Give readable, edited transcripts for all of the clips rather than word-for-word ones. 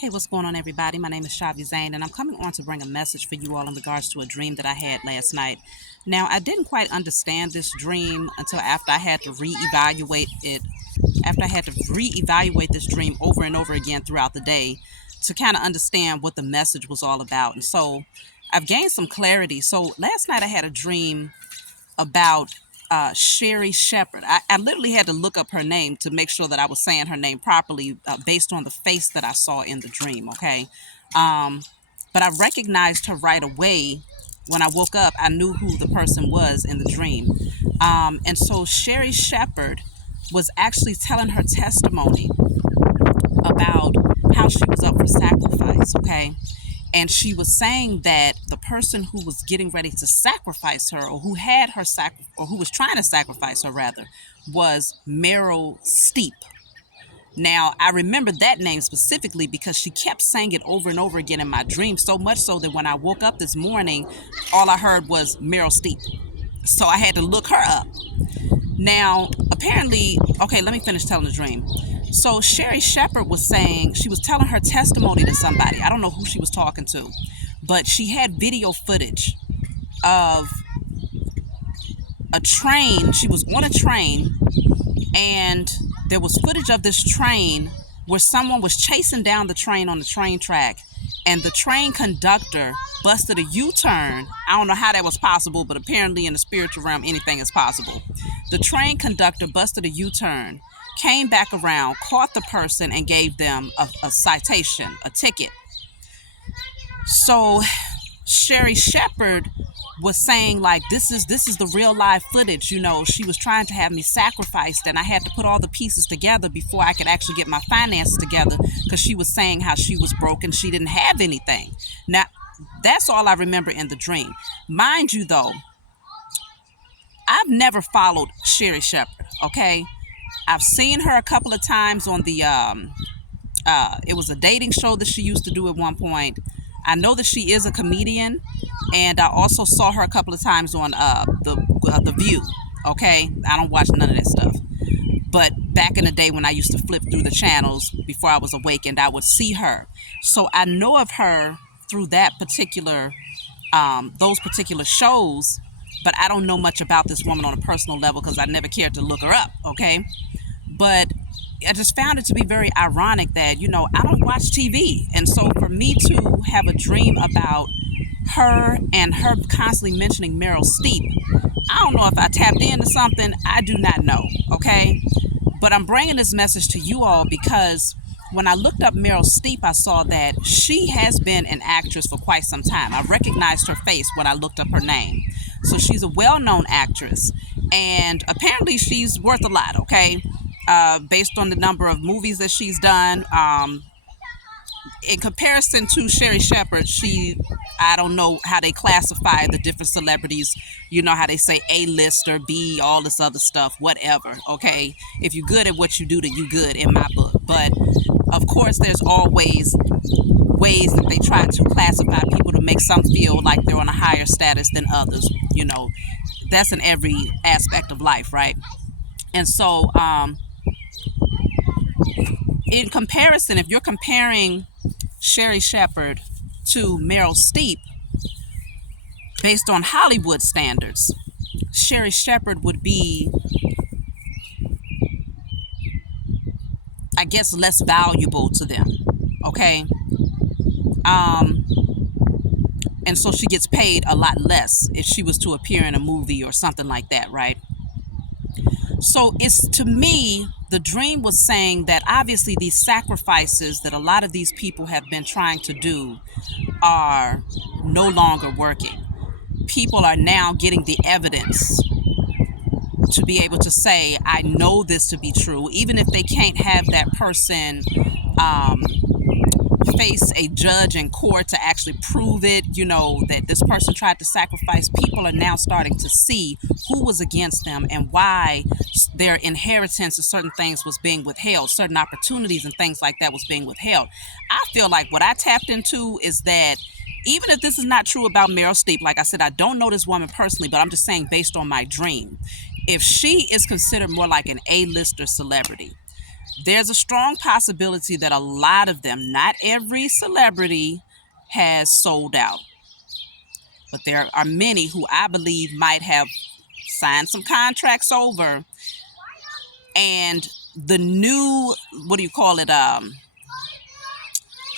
Hey, what's going on, everybody? My name is Shavi Zane, and I'm coming on to bring a message for you all in regards to a dream that I had last night. Now, I didn't quite understand this dream until after I had to reevaluate it, after I had to reevaluate this dream over and over again throughout the day to kind of understand what the message was all about. And so I've gained some clarity. So last night I had a dream about Sherry Shepherd. I literally had to look up her name to make sure that I was saying her name properly based on the face that I saw in the dream, okay? Um, but I recognized her right away. When I woke up, I knew who the person was in the dream. And so Sherry Shepherd was actually telling her testimony about how she was up for sacrifice, okay? And she was saying that the person who was getting ready to sacrifice her, or who had her or who was trying to sacrifice her rather, was Meryl Steep. Now, I remember that name specifically because she kept saying it over and over again in my dream, so much so that when I woke up this morning, all I heard was Meryl Steep. So I had to look her up. Now, apparently, okay, let me finish telling the dream. So Sherry Shepherd was saying, she was telling her testimony to somebody. I don't know who she was talking to, but she had video footage of a train. She was on a train, and there was footage of this train where someone was chasing down the train on the train track, and the train conductor busted a U-turn. I don't know how that was possible, but apparently in the spiritual realm, anything is possible. The train conductor busted a U-turn, came back around, caught the person, and gave them a citation, a ticket. So Sherry Shepherd was saying, like, this is the real live footage. You know, she was trying to have me sacrificed, and I had to put all the pieces together before I could actually get my finances together, because she was saying how she was broke, she didn't have anything. Now, that's all I remember in the dream. Mind you, though, I've never followed Sherry Shepherd, okay? I've seen her a couple of times on the it was a dating show that she used to do at one point. I know that she is a comedian, and I also saw her a couple of times on the View. Okay, I don't watch none of that stuff. But back in the day when I used to flip through the channels before I was awakened, I would see her. So I know of her through that particular those particular shows, but I don't know much about this woman on a personal level because I never cared to look her up. Okay, but I just found it to be very ironic that, you know, I don't watch TV. And so for me to have a dream about her and her constantly mentioning Meryl Steep, I don't know if I tapped into something. I do not know. Okay. But I'm bringing this message to you all because when I looked up Meryl Steep, I saw that she has been an actress for quite some time. I recognized her face when I looked up her name. So she's a well-known actress, and apparently she's worth a lot, okay? Based on the number of movies that she's done. In comparison to Sherry Shepherd, I don't know how they classify the different celebrities. You know how they say A-list or B, all this other stuff, whatever, okay? If you're good at what you do, then you good in my book. But, of course, there's always ways that they try to classify people to make some feel like they're on a higher status than others. You know, that's in every aspect of life, right? And so, in comparison, if you're comparing Sherry Shepherd to Meryl Steep based on Hollywood standards, Sherry Shepherd would be, I guess, less valuable to them, okay? And so she gets paid a lot less if she was to appear in a movie or something like that, right? So it's, to me, the dream was saying that obviously these sacrifices that a lot of these people have been trying to do are no longer working. People are now getting the evidence to be able to say, I know this to be true, even if they can't have that person face a judge in court to actually prove it, you know, that this person tried to sacrifice. People are now starting to see who was against them and why their inheritance of certain things was being withheld, certain opportunities and things like that was being withheld. I feel like what I tapped into is that even if this is not true about Meryl Streep, like I said, I don't know this woman personally, but I'm just saying based on my dream, if she is considered more like an A-lister celebrity, there's a strong possibility that a lot of them, not every celebrity, has sold out, but there are many who I believe might have signed some contracts over, and the new, what do you call it,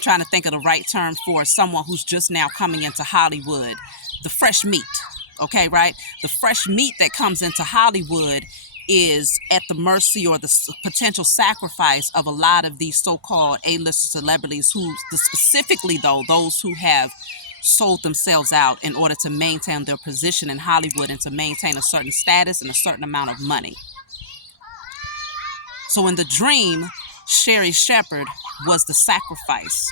trying to think of the right term for someone who's just now coming into Hollywood, the fresh meat. Okay, right? The fresh meat that comes into Hollywood is at the mercy or the potential sacrifice of a lot of these so-called A-list celebrities who, specifically though, those who have sold themselves out in order to maintain their position in Hollywood and to maintain a certain status and a certain amount of money. So in the dream, Sherri Shepherd was the sacrifice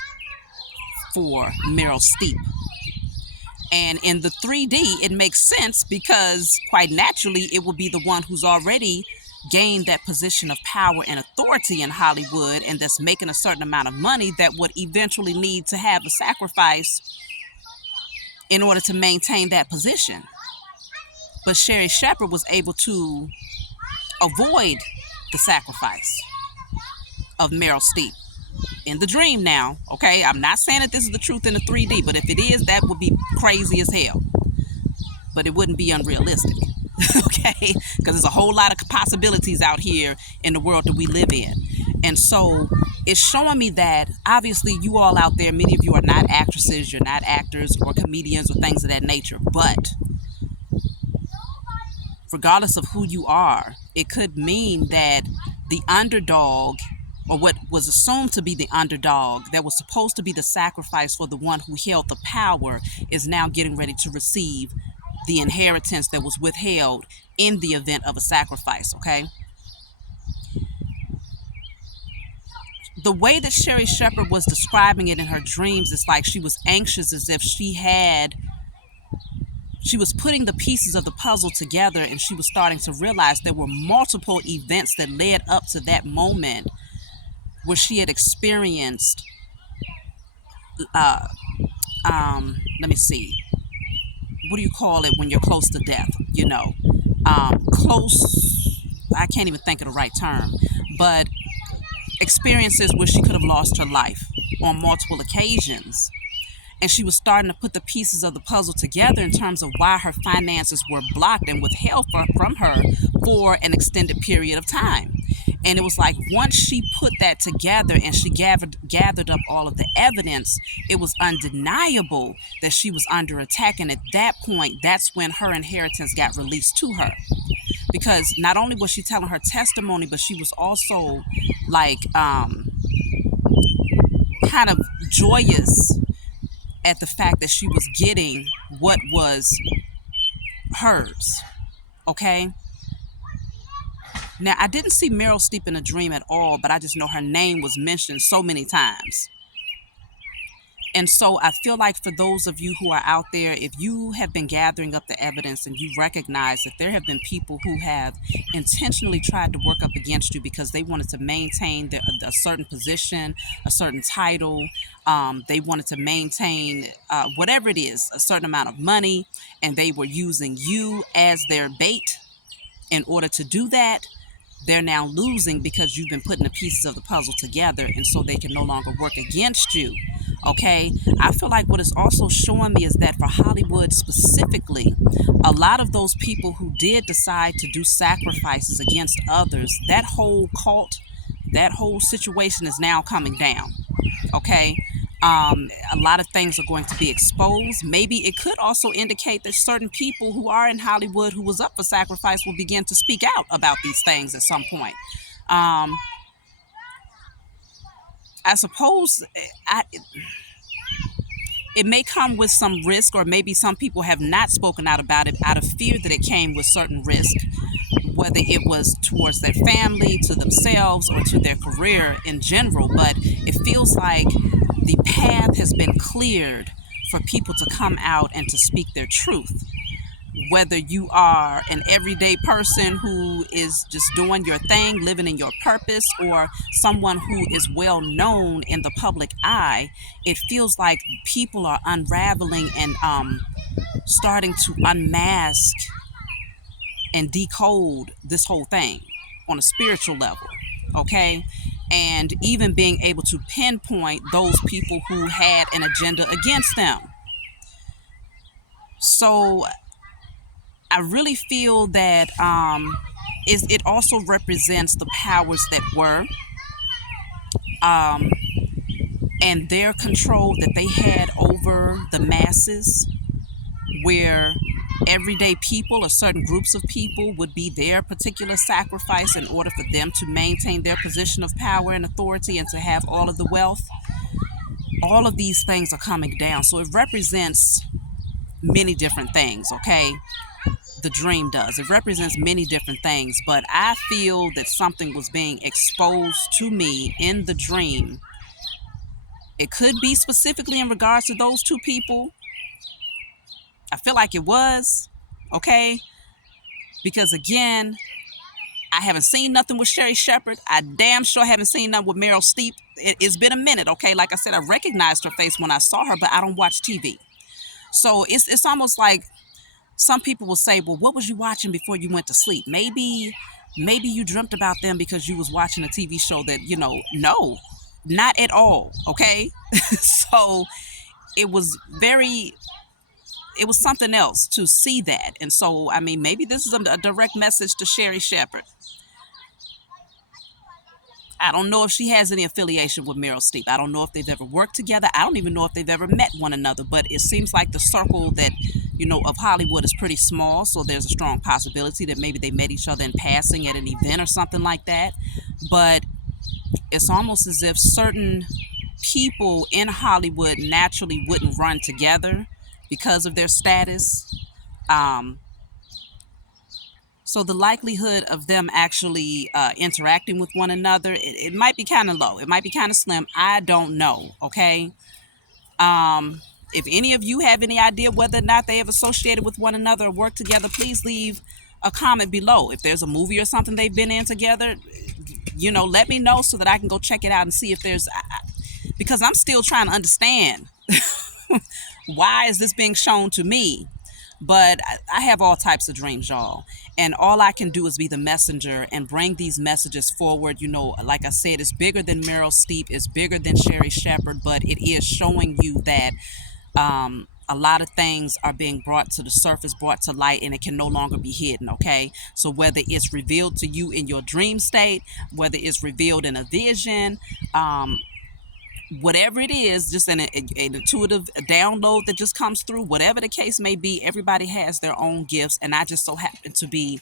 for Meryl Streep. And in the 3D, it makes sense because quite naturally, it will be the one who's already gained that position of power and authority in Hollywood and that's making a certain amount of money that would eventually need to have a sacrifice in order to maintain that position. But Sherri Shepherd was able to avoid the sacrifice of Meryl Streep in the dream now. Okay, I'm not saying that this is the truth in the 3D, but if it is, that would be crazy as hell. But it wouldn't be unrealistic. Okay, because there's a whole lot of possibilities out here in the world that we live in. And so it's showing me that obviously you all out there, many of you are not actresses, you're not actors or comedians or things of that nature, but regardless of who you are, it could mean that the underdog, or what was assumed to be the underdog, that was supposed to be the sacrifice for the one who held the power, is now getting ready to receive the inheritance that was withheld in the event of a sacrifice, okay? The way that Sherri Shepherd was describing it in her dreams is like she was anxious, as if she was putting the pieces of the puzzle together, and she was starting to realize there were multiple events that led up to that moment where she had experienced, let me see, what do you call it when you're close to death? You know, close, I can't even think of the right term, but experiences where she could have lost her life on multiple occasions. And she was starting to put the pieces of the puzzle together in terms of why her finances were blocked and withheld from her for an extended period of time. And it was like once she put that together and she gathered up all of the evidence, it was undeniable that she was under attack. And at that point, that's when her inheritance got released to her. Because not only was she telling her testimony, but she was also like kind of joyous at the fact that she was getting what was hers. Okay? Now, I didn't see Meryl Streep in a dream at all, but I just know her name was mentioned so many times. And so I feel like for those of you who are out there, if you have been gathering up the evidence and you recognize that there have been people who have intentionally tried to work up against you because they wanted to maintain a certain position, a certain title, they wanted to maintain whatever it is, a certain amount of money, and they were using you as their bait in order to do that, they're now losing because you've been putting the pieces of the puzzle together, and so they can no longer work against you. Okay, I feel like what it's also showing me is that for Hollywood specifically, a lot of those people who did decide to do sacrifices against others, that whole cult, that whole situation is now coming down. Okay, a lot of things are going to be exposed. Maybe it could also indicate that certain people who are in Hollywood who was up for sacrifice will begin to speak out about these things at some point. I suppose it may come with some risk, or maybe some people have not spoken out about it out of fear that it came with certain risk, whether it was towards their family, to themselves, or to their career in general. But it feels like the path has been cleared for people to come out and to speak their truth. Whether you are an everyday person who is just doing your thing, living in your purpose, or someone who is well known in the public eye, it feels like people are unraveling and starting to unmask and decode this whole thing on a spiritual level. Okay, and even being able to pinpoint those people who had an agenda against them. So I really feel that it also represents the powers that were, um, and their control that they had over the masses, where everyday people or certain groups of people would be their particular sacrifice in order for them to maintain their position of power and authority and to have all of the wealth. All of these things are coming down. So it represents many different things, okay? The dream does. It represents many different things, but I feel that something was being exposed to me in the dream. It could be specifically in regards to those two people. I feel like it was, okay? Because again, I haven't seen nothing with Sherri Shepherd. I damn sure haven't seen nothing with Meryl Streep. It's been a minute, okay? Like I said, I recognized her face when I saw her, but I don't watch TV. So it's almost like some people will say, well, what was you watching before you went to sleep? Maybe you dreamt about them because you was watching a TV show that, no, not at all, okay? So it was something else to see that. And so, I mean, maybe this is a direct message to Sherri Shepherd. I don't know if she has any affiliation with Meryl Streep. I don't know if they've ever worked together. I don't even know if they've ever met one another, but it seems like the circle that, of Hollywood is pretty small. So there's a strong possibility that maybe they met each other in passing at an event or something like that. But it's almost as if certain people in Hollywood naturally wouldn't run together because of their status. So the likelihood of them actually interacting with one another, it might be kind of low. It might be kind of slim. I don't know, okay? If any of you have any idea whether or not they have associated with one another or worked together, please leave a comment below. If there's a movie or something they've been in together, let me know so that I can go check it out and see if there's... Because I'm still trying to understand why is this being shown to me. But I have all types of dreams, y'all. And all I can do is be the messenger and bring these messages forward. Like I said, it's bigger than Meryl Streep. It's bigger than Sherri Shepherd. But it is showing you that a lot of things are being brought to the surface, brought to light, and it can no longer be hidden, okay? So whether it's revealed to you in your dream state, whether it's revealed in a vision, whatever it is, just an intuitive download that just comes through, whatever the case may be, everybody has their own gifts, and I just so happen to be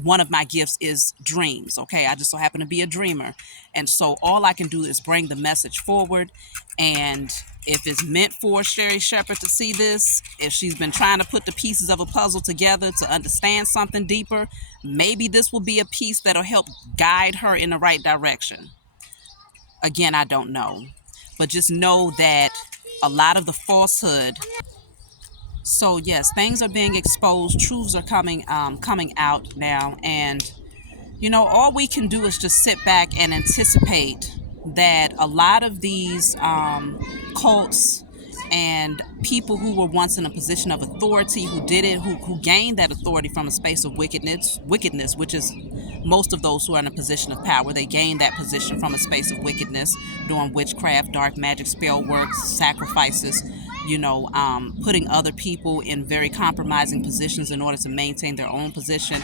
one of my gifts is dreams, okay? I just so happen to be a dreamer, and so all I can do is bring the message forward. And if it's meant for Sherri Shepherd to see this, if she's been trying to put the pieces of a puzzle together to understand something deeper, maybe this will be a piece that'll help guide her in the right direction. Again, I don't know, but just know that a lot of the falsehood. So yes, things are being exposed. Truths are coming out now, and all we can do is just sit back and anticipate that a lot of these cults and people who were once in a position of authority, who gained that authority from a space of wickedness, which is most of those who are in a position of power. They gain that position from a space of wickedness, doing witchcraft, dark magic, spell works, sacrifices, putting other people in very compromising positions in order to maintain their own position.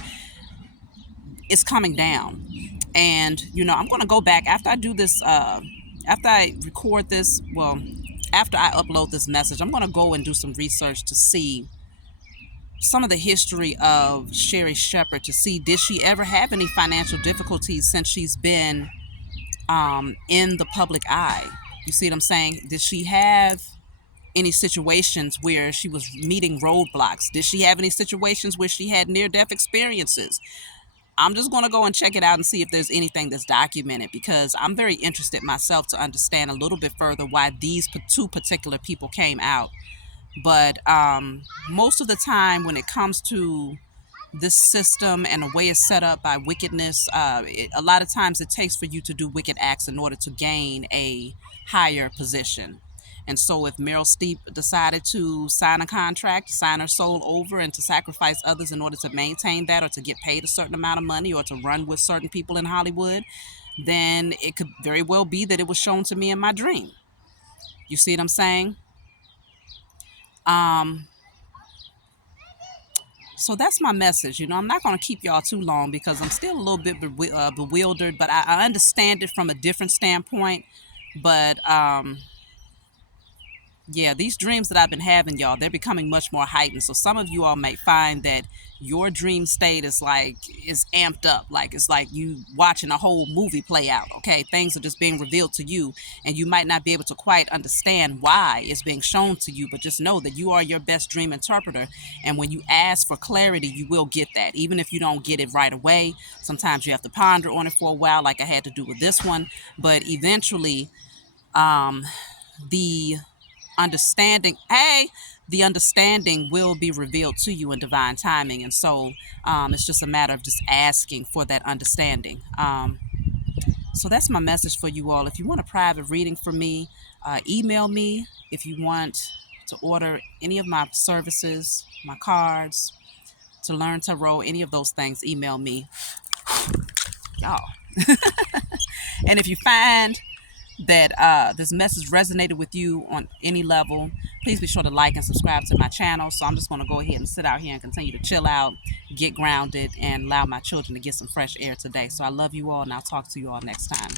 It's coming down. And, I'm going to go back after I do this, after I record this, after I upload this message, I'm going to go and do some research to see some of the history of Sherri Shepherd, to see, did she ever have any financial difficulties since she's been in the public eye? You see what I'm saying? Did she have any situations where she was meeting roadblocks? Did she have any situations where she had near-death experiences? I'm just going to go and check it out and see if there's anything that's documented, because I'm very interested myself to understand a little bit further why these two particular people came out. But most of the time when it comes to this system and the way it's set up by wickedness, a lot of times it takes for you to do wicked acts in order to gain a higher position. And so if Meryl Streep decided to sign a contract, sign her soul over, and to sacrifice others in order to maintain that, or to get paid a certain amount of money, or to run with certain people in Hollywood, then it could very well be that it was shown to me in my dream. You see what I'm saying? Um, so that's my message. I'm not going to keep y'all too long because I'm still a little bit bewildered, but I understand it from a different standpoint. But yeah, these dreams that I've been having, y'all, they're becoming much more heightened. So some of you all may find that your dream state is amped up. Like it's like you watching a whole movie play out. Okay, things are just being revealed to you, and you might not be able to quite understand why it's being shown to you. But just know that you are your best dream interpreter, and when you ask for clarity, you will get that. Even if you don't get it right away, sometimes you have to ponder on it for a while, like I had to do with this one. But eventually, the understanding will be revealed to you in divine timing. And so it's just a matter of just asking for that understanding. So that's my message for you all. If you want a private reading from me, email me. If you want to order any of my services, my cards, to learn tarot, any of those things, email me. Y'all. And if you find that this message resonated with you on any level, please be sure to like and subscribe to my channel. So I'm just going to go ahead and sit out here and continue to chill out, get grounded, and allow my children to get some fresh air today. So I love you all, and I'll talk to you all next time.